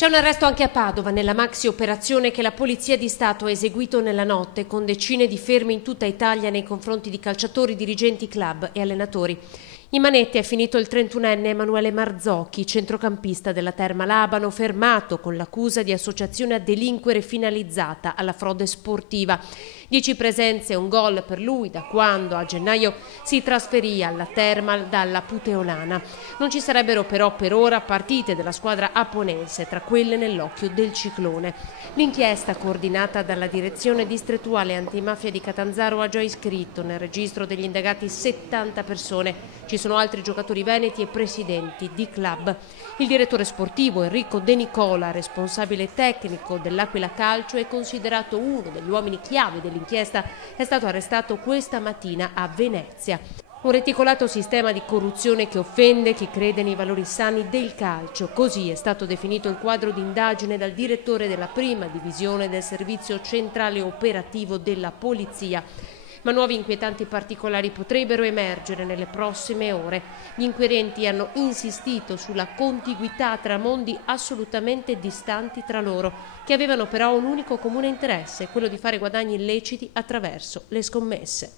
C'è un arresto anche a Padova nella maxi operazione che la Polizia di Stato ha eseguito nella notte con decine di fermi in tutta Italia nei confronti di calciatori, dirigenti, club e allenatori. In manette è finito il 31enne Emanuele Marzocchi, centrocampista della Terma Labano, fermato con l'accusa di associazione a delinquere finalizzata alla frode sportiva. 10 presenze e un gol per lui da quando a gennaio si trasferì alla Terma dalla Puteolana. Non ci sarebbero però per ora partite della squadra aponense tra quelle nell'occhio del ciclone. L'inchiesta, coordinata dalla direzione distrettuale antimafia di Catanzaro, ha già iscritto nel registro degli indagati 70 persone. Ci sono altri giocatori veneti e presidenti di club. Il direttore sportivo Enrico De Nicola, responsabile tecnico dell'Aquila Calcio, è considerato uno degli uomini chiave dell'inchiesta, è stato arrestato questa mattina a Venezia. Un reticolato sistema di corruzione che offende chi crede nei valori sani del calcio. Così è stato definito il quadro d'indagine dal direttore della prima divisione del servizio centrale operativo della Polizia. Ma nuovi inquietanti particolari potrebbero emergere nelle prossime ore. Gli inquirenti hanno insistito sulla contiguità tra mondi assolutamente distanti tra loro, che avevano però un unico comune interesse, quello di fare guadagni illeciti attraverso le scommesse.